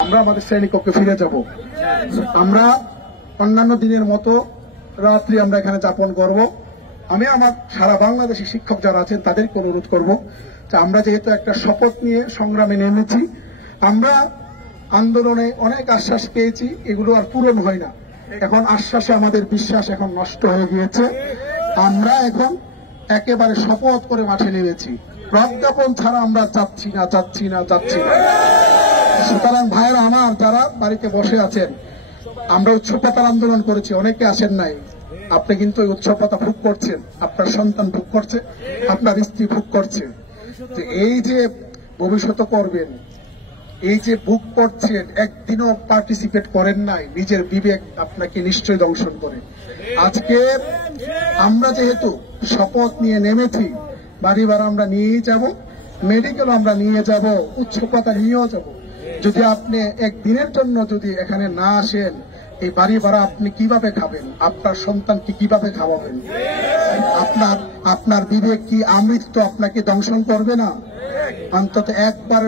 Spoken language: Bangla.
আমরা আমাদের শ্রেণীকক্ষে ফিরে যাব। আমরা অন্যান্য দিনের মতো রাত্রি আমরা এখানে যাপন করব। আমি আমার সারা বাংলাদেশি শিক্ষক যারা আছেন তাদেরকে অনুরোধ করব যে আমরা যেহেতু একটা শপথ নিয়ে সংগ্রামে নেমেছি, আমরা আন্দোলনে অনেক আশ্বাস পেয়েছি, এগুলো আর পূরণ হয় না। এখন আশ্বাসে আমাদের বিশ্বাস এখন নষ্ট হয়ে গিয়েছে। আমরা এখন একেবারে শপথ করে মাঠে নেমেছি। প্রজ্ঞাপন ছাড়া আমরা যাচ্ছি না। সুতরাং ভাইয়েরা আমার, যারা বাড়িতে বসে আছেন, আমরা উৎসবপাতার আন্দোলন করেছি, অনেকে আসেন নাই। আপনি কিন্তু ওই উৎসবপাতা ভোগ করছেন, আপনার সন্তান ভোগ করছে, আপনার স্ত্রী ভোগ করছে। এই যে ভবিষ্যৎ করবেন, এই যে ভোগ করছেন, একদিনও পার্টিসিপেট করেন নাই, নিজের বিবেক আপনাকে নিশ্চয়ই দংশন করে। আজকে আমরা যেহেতু শপথ নিয়ে নেমেছি, বাড়ি ভাড়া আমরা নিয়েই যাব, মেডিকেল আমরা নিয়ে যাব, উৎসবপাতা নিয়েও যাব। যদি আপনি একদিনের জন্য যদি এখানে না আসেন, এই বাড়ি ভাড়া আপনি কিভাবে খাবেন? আপনার সন্তানকে কিভাবে খাওয়াবেন? আপনার বিবেক কি আমৃত্যু আপনাকে দংশন করবে না? অন্তত একবার